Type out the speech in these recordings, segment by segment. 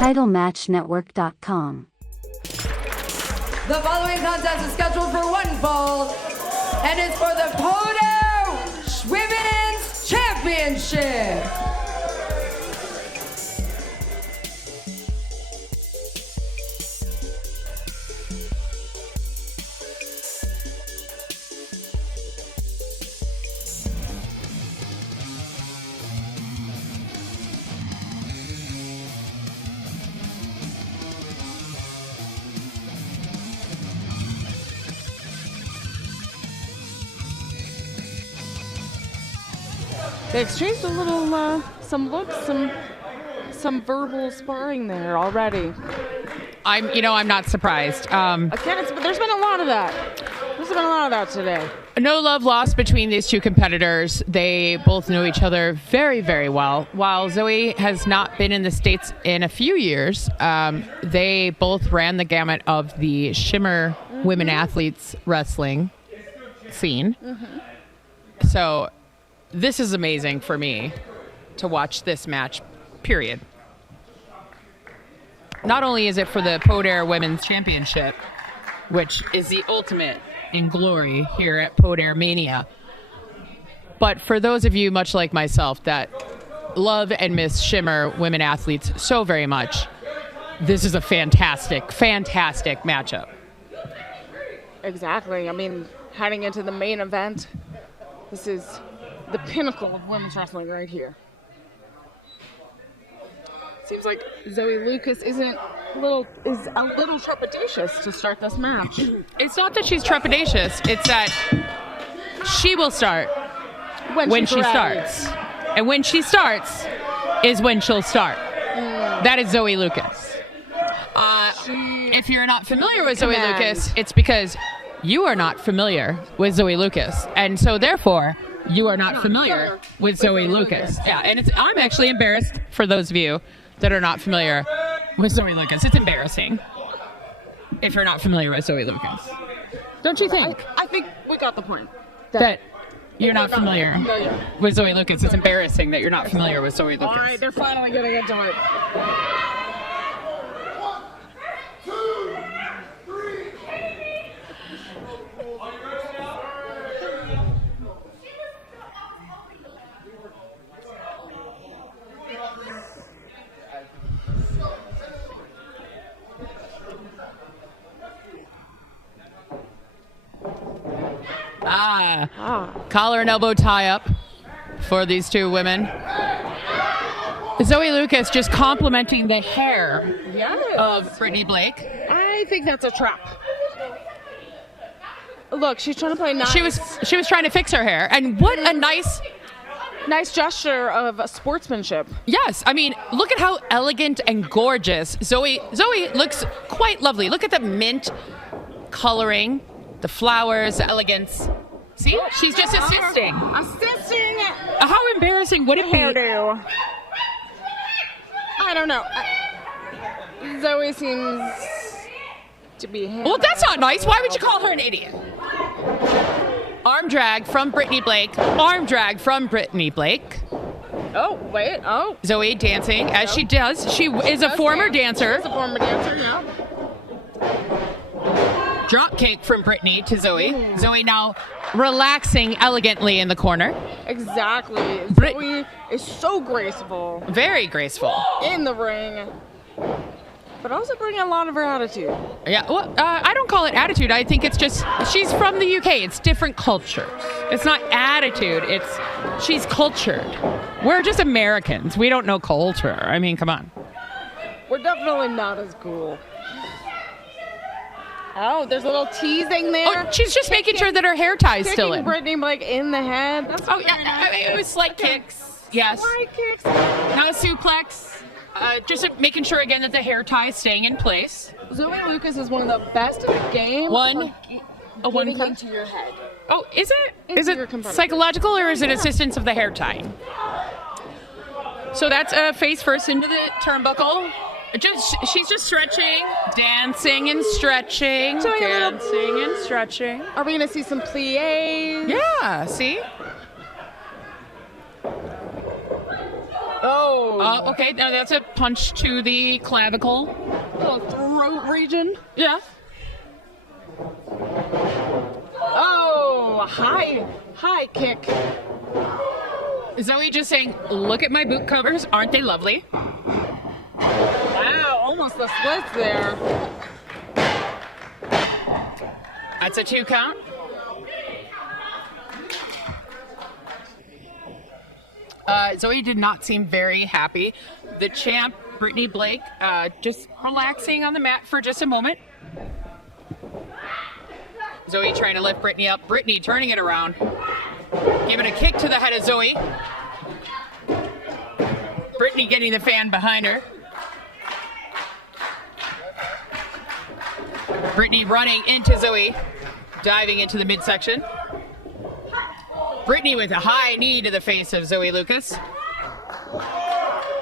TitleMatchNetwork.com. The following contest is scheduled for one fall and is for the Podar Women's Championship. They exchanged a little, some looks, some verbal sparring there already. I'm not surprised. Again, there's been a lot of that. There's been a lot of that today. No love lost between these two competitors. They both know each other very, very well. While Zoe has not been in the States in a few years, they both ran the gamut of the Shimmer women athletes wrestling scene. So this is amazing for me to watch this match, period. Not only is it for the Podar Women's Championship, which is the ultimate in glory here at Podar Mania, but for those of you, much like myself, that love and miss Shimmer women athletes so very much, this is a fantastic, fantastic matchup. Exactly. I mean, heading into the main event, this is the pinnacle of women's wrestling right here. Seems like Zoe Lucas is a little trepidatious to start this match. It's not that she's trepidatious, it's that she will start when she starts. And when she starts is when she'll start. That is Zoe Lucas. If you're not familiar with Zoe Lucas, it's because you are not familiar with Zoe Lucas. And so therefore, you are not familiar with Zoe Lucas. Yeah, and I'm actually embarrassed for those of you that are not familiar with Zoe Lucas. It's embarrassing if you're not familiar with Zoe Lucas. Don't you think? I think we got the point. That you're not familiar with Zoe Lucas. It's embarrassing that you're not familiar with Zoe Lucas. All right, they're finally getting into it. Collar and elbow tie up for these two women. Zoe Lucas just complimenting the hair of Brittany Blake. I think that's a trap. Look, she's trying to play nice. She was trying to fix her hair, and what a nice gesture of sportsmanship. Yes, I mean, look at how elegant and gorgeous Zoe looks. Quite lovely. Look at the mint coloring, the flowers, the elegance. See, she's just assisting. How embarrassing would it be? Hairdo. I don't know. Zoe seems to be. Well, that's not nice. Why would you call her an idiot? Arm drag from Brittany Blake. Arm drag from Brittany Blake. Oh, wait. Oh. Zoe dancing as she does. She is a former dancer. She's a former dancer, yeah. Drop kick from Brittany to Zoe. Zoe now relaxing elegantly in the corner. Exactly. Zoe is so graceful. Very graceful. In the ring. But also bringing a lot of her attitude. Yeah, well, I don't call it attitude. I think it's just, she's from the UK. It's different cultures. It's not attitude. She's cultured. We're just Americans. We don't know culture. I mean, come on. We're definitely not as cool. Oh, there's a little teasing there. Oh, she's just making sure that her hair tie is still in. Brittany Blake in the head. That's yeah, I mean, it was slight kicks. Yes. Slight kicks. Not a suplex. Just making sure again that the hair tie is staying in place. Zoe Lucas is one of the best in the game. One into your head. Oh, is it? Is it psychological or is it assistance of the hair tie? So that's face first into the turnbuckle. She's just stretching, dancing and stretching, dancing and stretching. Are we going to see some pliés? Yeah, see? Oh, Oh! Okay, now that's a punch to the clavicle. Little throat region. Yeah. Oh, high kick. Zoe just saying, look at my boot covers, aren't they lovely? Wow, almost the splits there. That's a 2 count. Zoe did not seem very happy. The champ, Brittany Blake, just relaxing on the mat for just a moment. Zoe trying to lift Brittany up. Brittany turning it around. Giving a kick to the head of Zoe. Brittany getting the fan behind her. Brittany running into Zoe. Diving into the midsection. Brittany with a high knee to the face of Zoe Lucas.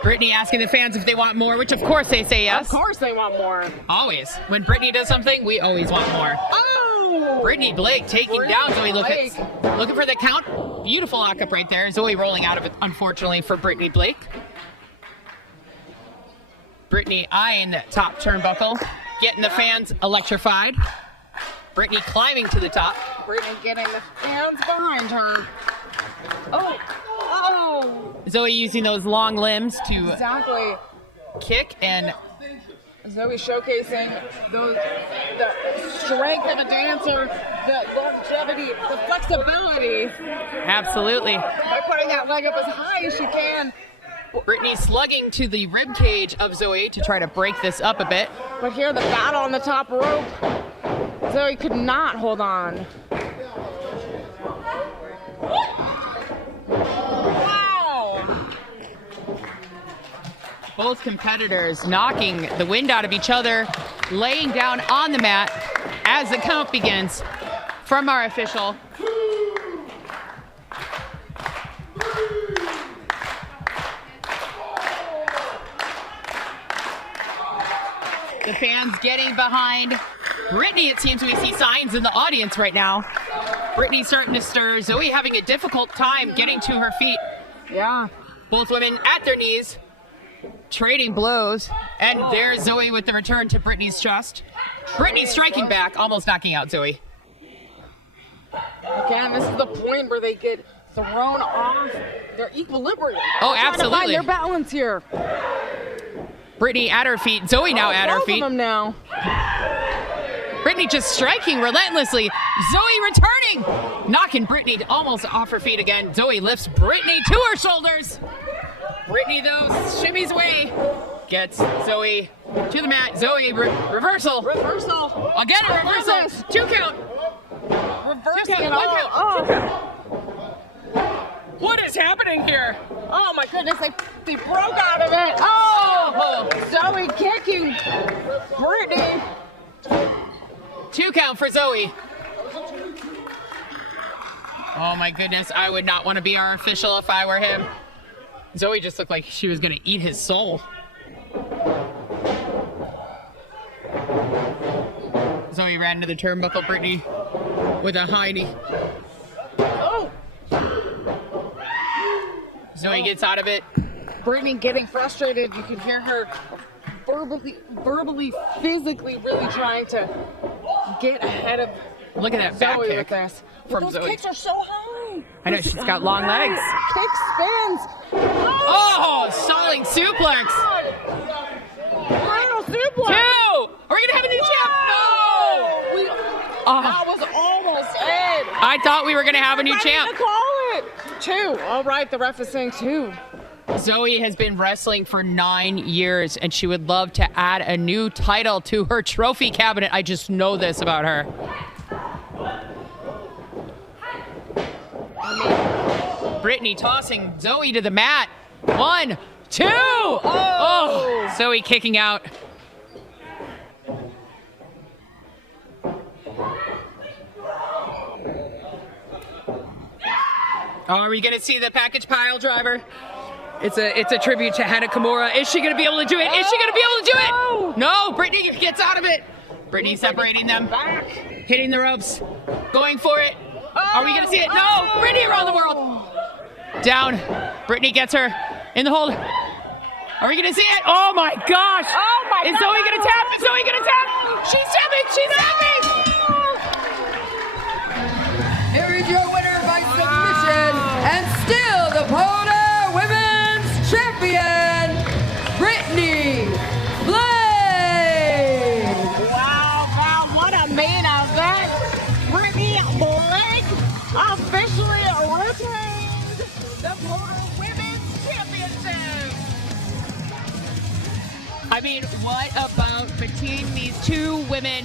Brittany asking the fans if they want more, which of course they say yes. Of course they want more. Always. When Brittany does something, we always want more. Oh! Brittany Blake taking down Zoe Lucas. Looking for the count. Beautiful lockup right there. Zoe rolling out of it, unfortunately, for Brittany Blake. Brittany eyeing the top turnbuckle, getting the fans electrified. Brittany climbing to the top. Brittany getting the fans behind her. Oh! Zoe using those long limbs to Exactly. kick, and Zoe showcasing the strength of a dancer, the longevity, the flexibility. absolutely. By putting that leg up as high as she can. Brittany slugging to the rib cage of Zoe to try to break this up a bit. But here, the battle on the top rope. Zoe could not hold on. Wow! Both competitors knocking the wind out of each other, laying down on the mat as the count begins from our official. The fans getting behind Brittany. It seems we see signs in the audience right now. Brittany starting to stir. Zoe having a difficult time getting to her feet. Yeah. Both women at their knees, trading blows. And there's Zoe with the return to Brittany's chest. Brittany striking back, almost knocking out Zoe. Again, this is the point where they get thrown off their equilibrium. Oh, They're trying to find absolutely. their balance here. Brittany at her feet, Zoe now at her Both feet. of them now. Brittany just striking relentlessly. Zoe returning, knocking Brittany almost off her feet again. Zoe lifts Brittany to her shoulders. Brittany, though, shimmies away. Gets Zoe to the mat. Zoe, reversal. Reversal. Again, a reversal. Reverse. 2 count. Reversing Two it count, all. 1 count. What is happening here? Oh my goodness, they broke out of it. Oh! Zoe kicking Brittany. 2 count for Zoe. Oh my goodness, I would not want to be our official if I were him. Zoe just looked like she was going to eat his soul. Zoe ran into the turnbuckle, Brittany with a high knee. Oh! Zoe gets out of it. Brittany getting frustrated. You can hear her verbally, physically really trying to get ahead of Look at that back Zoe kick with this. from Those Zoe. kicks are so high. I know, she's got long legs. Kick spins. Oh, stalling suplex. Wow, suplex. 2. Are we going to have a new champ? No. That was almost it. I thought we were going to have a new Ready champ. to call it. 2. All right, the ref is saying 2. Zoe has been wrestling for 9 years, and she would love to add a new title to her trophy cabinet. I just know this about her. Brittany tossing Zoe to the mat. 1, 2. Oh, Zoe kicking out. Oh, are we gonna see the package pile driver? It's a tribute to Hana Kimura. Is she gonna be able to do it? Is she gonna be able to do it? No, Brittany gets out of it. Brittany separating them, hitting the ropes, going for it. Are we gonna see it? No, Brittany around the world. Down, Brittany gets her in the hold. Are we gonna see it? Oh my gosh! Oh my Is God. Zoe gonna tap? Is Zoe gonna tap? She's tapping! She's tapping! Here is your winner by submission and still the Poda Women's Champion, Brittany Blake. Wow, what a main event. Brittany Blake officially retains the Poda Women's Championship. I mean, what about between these two women?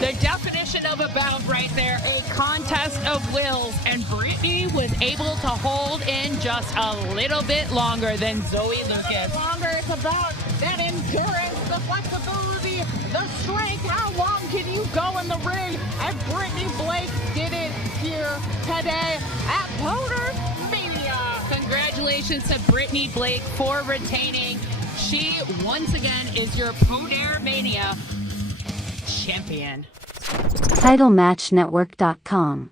The definition of a bout right there, a contest of wills, and Brittany was able to hold in just a little bit longer than Zoe Lucas. Longer, it's about that endurance, the flexibility, the strength. How long can you go in the ring? And Brittany Blake did it here today at Mania. Congratulations to Brittany Blake for retaining. She, once again, is your Poder Mania champion. TitleMatchNetwork.com